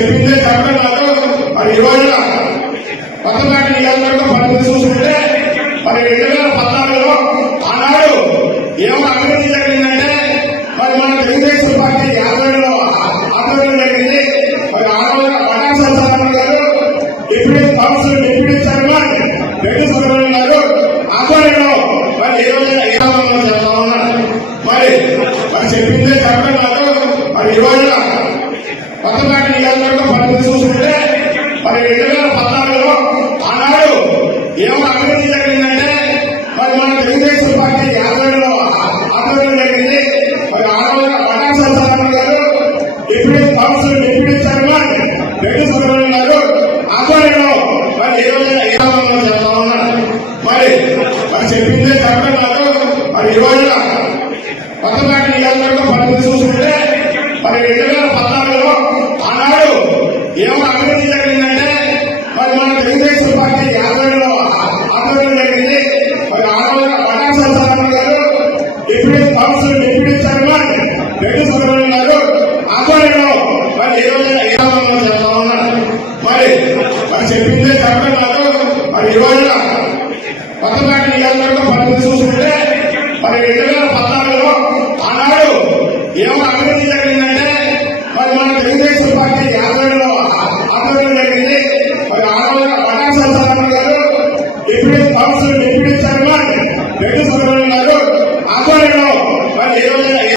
చెప్పిందే చెప్పడం కాదు మరి ఈ రోజున కొత్తపేట నియోజకవర్గం పరిస్థితి చూసుకుంటే మరి రెండు వేల పద్నాలుగులో ఆనాడు ఏమో అభివృద్ధి జరిగిందంటే మరి మన తెలుగుదేశం పార్టీ ఆధ్వర్యంలో ఆధ్వర్యం జరిగింది. మరి ఆ రోజున Satyanarayana garu deputy council deputy chairman Reddy Subrahmanyam garu ఆధ్వర్యంలో మరి ఏ రోజున ఈ మరి మరి చెప్పిందే చెప్పడం కాదు మరి ఈ రోజున కొత్తపేట నియోజకవర్గం పరిస్థితి చూసుకుంటే మరి రెండు వేల పద్నాలుగులో ఆనాడు ఏమో అభివృద్ధి జరిగిందంటే మరి మన తెలుగుదేశం పార్టీ ఆధ్వర్యంలో ఆధ్వర్యం జరిగింది. మరి ఆ రోజున Pathan garu deputy council deputy chairman Reddy Subrahmanyam garu ఆధ్వర్యంలో మరి ఈ రోజున ఈ చేస్తా ఉన్నారు. మరి మరి చెప్పిందే చెప్పడం కాదు. మరి ఈ రోజున కొత్తపేట నియోజకవర్గం పరిస్థితి చూసుకుంటే మరి రెండు వేల రెడ్డి గారు ఆధ్వర్యంలో మరి ఈ రోజున ఈ రామంలో చేస్తా ఉన్నారు మరి మరి చెప్పిందే చెప్పడం మరి ఈ రోజున కొత్తపేట నియోజకవర్గం పరిస్థితి చూసుకుంటే మరి రెండు వేల